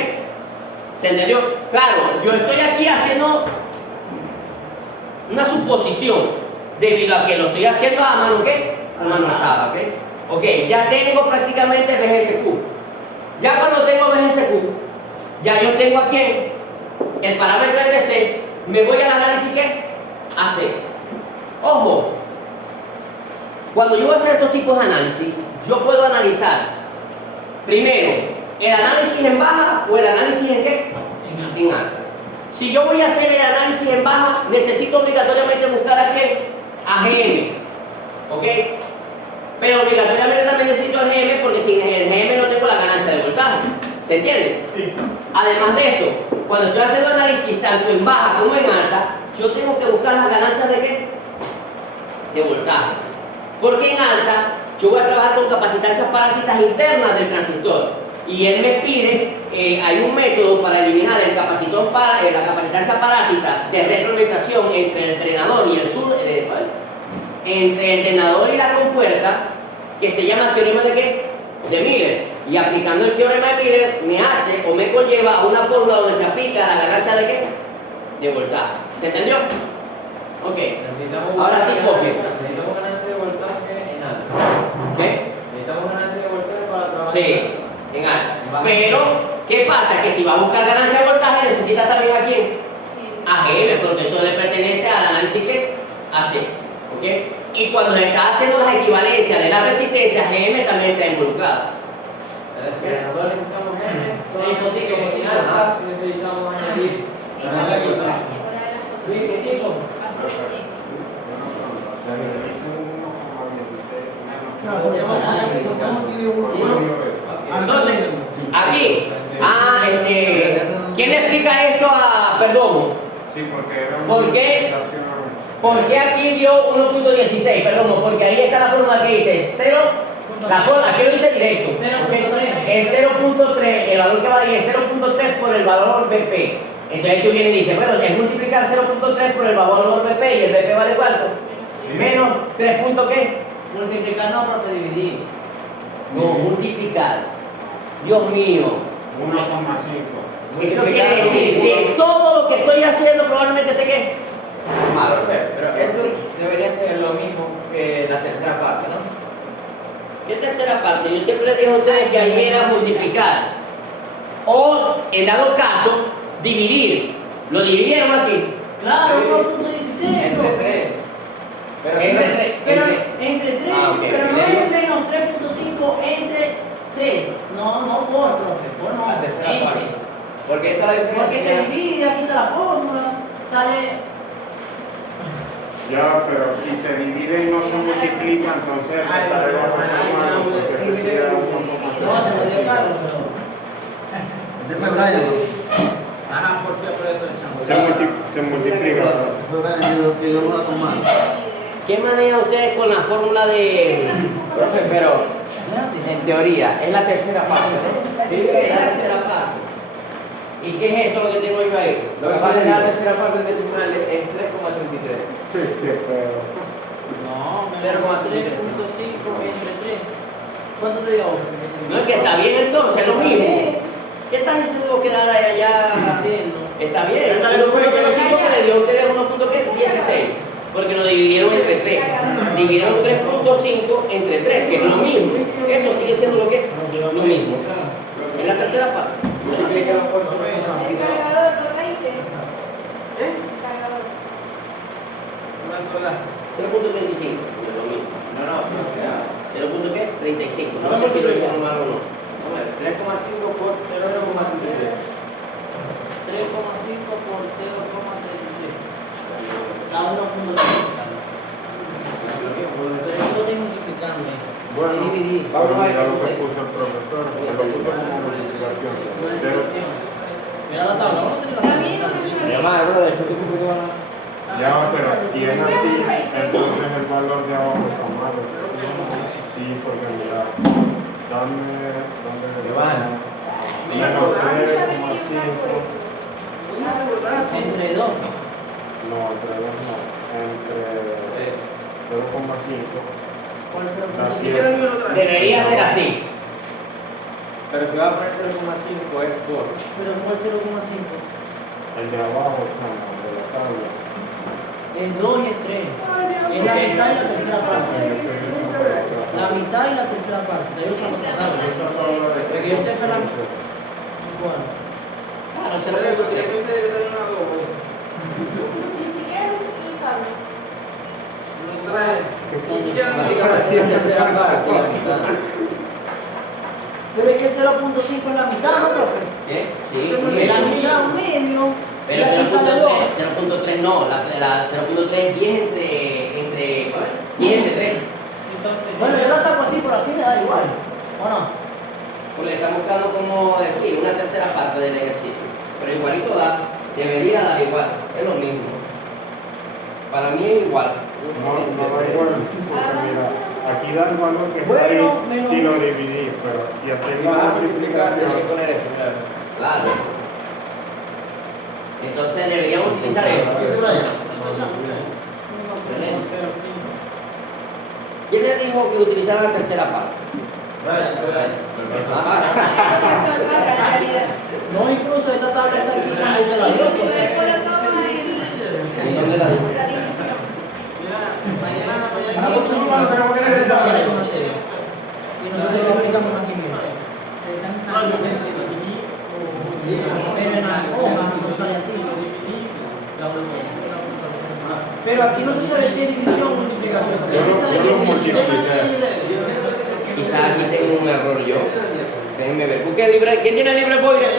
¿Se entendió? Claro, yo estoy aquí haciendo una suposición debido a que lo estoy haciendo a mano ¿qué? A mano alzada, ¿ok? Ok, ya tengo prácticamente BGSQ. Ya cuando tengo BGSQ, ya yo tengo aquí el parámetro de DC, me voy al análisis ¿qué? AC. Ojo, cuando yo voy a hacer estos tipos de análisis, yo puedo analizar primero el análisis en baja o el análisis en qué? En alta. Si yo voy a hacer el análisis en baja, necesito obligatoriamente buscar a qué? A GM. ¿Ok? Pero obligatoriamente también necesito el GM porque sin el GM no tengo la ganancia de voltaje. ¿Se entiende? Sí. Además de eso, cuando estoy haciendo análisis tanto en baja como en alta, yo tengo que buscar las ganancias de qué? De voltaje. Porque en alta yo voy a trabajar con capacitancias parásitas internas del transistor. Y él me pide, hay un método para eliminar la capacitancia parásita de retroalimentación entre el drenador y el entre el drenador y la compuerta, que se llama teorema de qué? De Miller. Y aplicando el teorema de Miller me hace o me conlleva a una fórmula donde se aplica la ganancia de qué? De voltaje. ¿Se entendió? Ok. Ahora sí copie. Necesitamos ganancia de voltaje en alta. ¿Qué? Necesitamos ganancia de voltaje para trabajar. Sí, en alta. Pero, ¿qué pasa? Que si va a buscar ganancia de voltaje necesita también a quién? A GM, porque esto le pertenece al análisis que hace. ¿Ok? Y cuando se está haciendo las equivalencias de la resistencia, GM también está involucrado. Nosotros necesitamos gente. Sí, fotico, fotico. En alta sí necesitamos añadir. Luis, fotico. Claro, porque vamos tiene ¿Dónde? Aquí. ¿Quién le explica esto a Perdomo? Sí, porque era ¿Por qué? ¿Por qué aquí dio 1.16? Perdón, porque ahí está la fórmula que dice 0, aquí lo dice directo. 0.3. Es 0.3, el valor que va ahí es 0.3 por el valor BP. Entonces tú vienes y dices, bueno, es multiplicar 0.3 por el valor BP y el BP vale cuánto? Sí. Menos 3 punto ¿qué? Multiplicar no, profe, dividir. No, multiplicar. Dios mío. 1,5. Eso quiere decir que todo lo que estoy haciendo probablemente esté ¿qué? Malo. Pero eso debería ser lo mismo que la tercera parte, ¿no? ¿Qué tercera parte? Yo siempre les dije a ustedes que ahí era multiplicar. O, en dado caso, dividir. ¿Lo dividieron aquí? Claro, Sí. 1.16. Entre profe. 3. Pero Entre si no- tres. Pero entre 3, Ah, ok, pero ok. no es menos 3.5 entre 3. No por, profe, por no. la tercera Entre. parte. Porque esta es la Porque se diferencia. divide, aquí está la fórmula, sale. Ya, pero si se divide y no se multiplica, entonces Ay, estaremos ay, mal, porque ay, ese sí era No, se lo dio Carlos, pero. Ese fue Brian, ¿no? Ajá, por eso el chamo. se multiplica. Ese fue Brian, que yo voy a tomar. ¿Qué maneja ustedes con la fórmula de...? Profe, pero No es así. en teoría es la tercera parte, ¿no? Sí, es la tercera parte. ¿Y qué es esto lo que tengo yo ahí? Lo que pasa es que la tercera parte del decimal es 3,33. Sí, sí, pero... No, 0,3. 3.5 entre 3. ¿Cuánto te dio? No, es que está bien entonces, es lo mismo. ¿Qué estás diciendo que da allá? Está bien, 1.05 que le dio a ustedes 1.16, porque lo dividieron entre 3. Dividieron 3.5 entre 3, que es lo mismo. Esto sigue siendo lo que es lo mismo. Es la tercera parte. El cargador, ¿lo traíste? ¿Eh? El cargador. No me acordaste. 0.35, es lo mismo. No, 0.35, no sé si lo hicieron mal o no. a ver, 3,5 por 0,33. 3,5 por 0,33. Da 1.3. Yo lo tengo multiplicando ahí. Bueno, Dividir. vamos a ver lo que puso el profesor, que lo puso como multiplicación. Mira la tabla, vamos a tener la tabla. Además, bro, de hecho, ¿qué te van a...? Ya, pero si es así, entonces el valor de abajo está mal. Sí, porque mira, Iván. menos 0,5. Entre 2. No, entre 2 no, entre 0,5. ¿Cuál es el Da Si 7. quieres, yo lo traigo. Debería ser así. Pero si va a poner 0,5 es por... Pero ¿cuál 0,5? El de abajo, o sea, de la tabla. El 2 y el 3. Es la mitad y la tercera parte. La mitad y la tercera parte. Estoy usando otra tabla. Porque yo sé que la... Bueno. Claro, Pero, ¿qué te dice que trae una doble? Ni siquiera es un cable. Lo trae. Ni siquiera me diga. La tercera parte, la mitad. Pero es que 0.5 es la mitad, ¿no, profe? ¿Qué? Sí, Es la mitad, un medio. pero Y aquí sale 2. 0.3 no, la 0.3 es 10 entre 3. Bueno, yo lo saco así, por así me da igual. ¿O no? Porque estamos buscando, como decir, una tercera parte del ejercicio. Pero igualito debería dar igual, es lo mismo. Para mí es igual. No da igual, porque mira, aquí da el valor que está Bueno, ahí menos- si lo dividís, pero si haces Si la vas a multiplicar, tienes que multiplicación, poner esto, claro. Claro. Entonces deberíamos utilizar ¿Qué esto. se vaya? ¿Quién le dijo que utilizara la tercera parte? Vaya, vaya. Eso es barra, en realidad. No, incluso esta tabla está aquí cuando yo te la digo. Incluso después lo trabaja ¿En dónde la dijo? en la división. Mira, mañana Ahora nosotros no lo tenemos que necesitar. Y nosotros lo aplicamos aquí mismo. Pero en la hoja no sale así. Pero aquí no se sabe si es división o multiplicación. yo Aquí sale que es lo división. multipliqué. Quizás aquí tengo un error yo. Déjenme ver. Busque el libro. ¿Quién tiene el libro de Boyle? Yo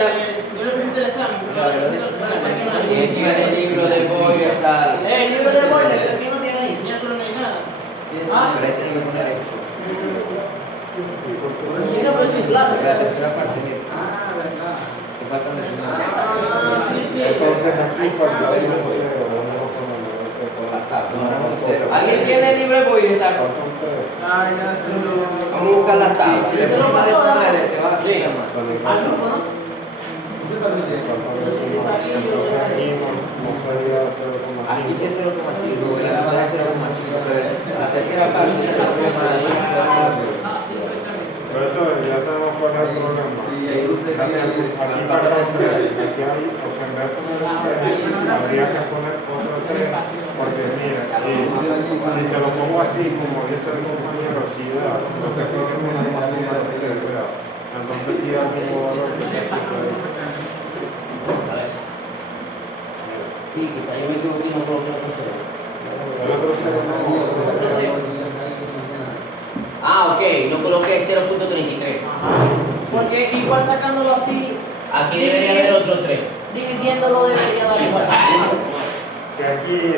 le presenté el examen. Busca el libro de Boyle. El libro de Boyle, ¿quién no tiene ahí? Pero no hay nada. Pero ahí tienes que poner esto. Esa fue su clase. La tercera parte, mira. Ah, verdad. Te faltan decimales. Ah, sí, sí. Entonces aquí falta un 0, Las tablas. No, ahora es un cero. ¿Alguien tiene el libro de Boyle? Está. falta un 0. Ay, gracias. Vamos a buscar las tablas. Si le pones más decimales, te va a Sí. hacer más. Al grupo, ¿no? ¿Usted está bien? Entonces aquí no sería 0,5. Aquí sí es 0,5, y la mitad es 0,5, pero la tercera parte es 0,5. Pero eso ya sabemos cuál es el problema. Aquí falta un 3. Aquí hay, o sea, en vez de poner un 3, habría que poner otro 3. Porque mira, si se lo pongo así, como dice el compañero, si da, no sé qué es una materia de vea. Entonces si da el mismo valor que existe ahí. Sí, quizás yo me equivoqué y no coloqué la cosa. El otro 0 no. Ah, ok, no coloqué 0.33. Porque igual sacándolo así, Aquí debería haber otro 3. dividiéndolo debería dar igual. Que aquí